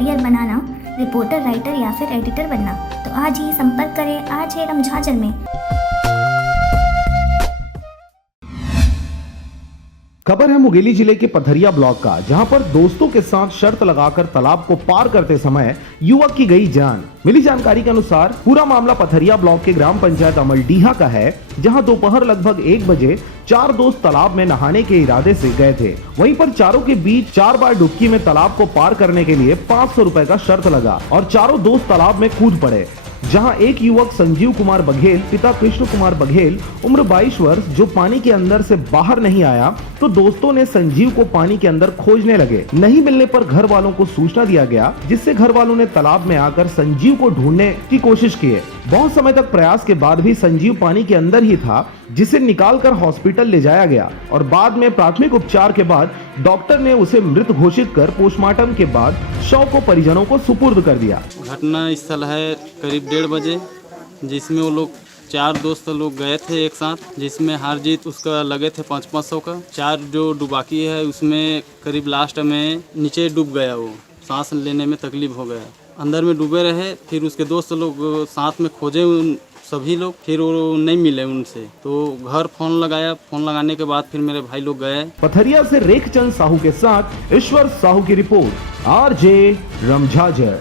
Career बनाना, reporter, writer या फिर editor बनना, तो आज ही संपर्क करें आज है रमझाजर में। खबर है मुंगेली जिले के पथरिया ब्लॉक का, जहां पर दोस्तों के साथ शर्त लगाकर तालाब को पार करते समय युवक की गई जान। मिली जानकारी के अनुसार पूरा मामला पथरिया ब्लॉक के ग्राम पंचायत अमलडीहा का है, जहां दोपहर लगभग 1 बजे 4 दोस्त तालाब में नहाने के इरादे से गए थे। वहीं पर चारों के बीच 4 बार डुबकी में तालाब को पार करने के लिए 500 रुपए का शर्त लगा और चारों दोस्त तालाब में कूद पड़े। जहां एक युवक संजीव कुमार बघेल, पिता कृष्ण कुमार बघेल, उम्र 22 वर्ष, जो पानी के अंदर से बाहर नहीं आया, तो दोस्तों ने संजीव को पानी के अंदर खोजने लगे। नहीं मिलने पर घर वालों को सूचना दिया गया, जिससे घर वालों ने तालाब में आकर संजीव को ढूंढने की कोशिश की। बहुत समय तक प्रयास के बाद भी संजीव पानी के अंदर ही था, जिसे निकालकर हॉस्पिटल ले जाया गया और बाद में प्राथमिक उपचार के बाद डॉक्टर ने उसे मृत घोषित कर पोस्टमार्टम के बाद शव को परिजनों को सुपुर्द कर दिया। घटना स्थल है करीब 1:30 बजे, जिसमें वो लोग 4 दोस्त लोग गए थे एक साथ, जिसमें हार जीत उसका लगे थे 500-500 का। 4 जो डुबाकी है उसमें करीब लास्ट में नीचे डूब गया, वो सांस लेने में तकलीफ हो गया, अंदर में डूबे रहे। फिर उसके दोस्त लोग साथ में खोजे उन सभी लोग, फिर वो नहीं मिले उनसे, तो घर फोन लगाया। फोन लगाने के बाद फिर मेरे भाई लोग गए। पथरिया से रेखचंद साहू के साथ ईश्वर साहू की रिपोर्ट, RJ रमझाजर।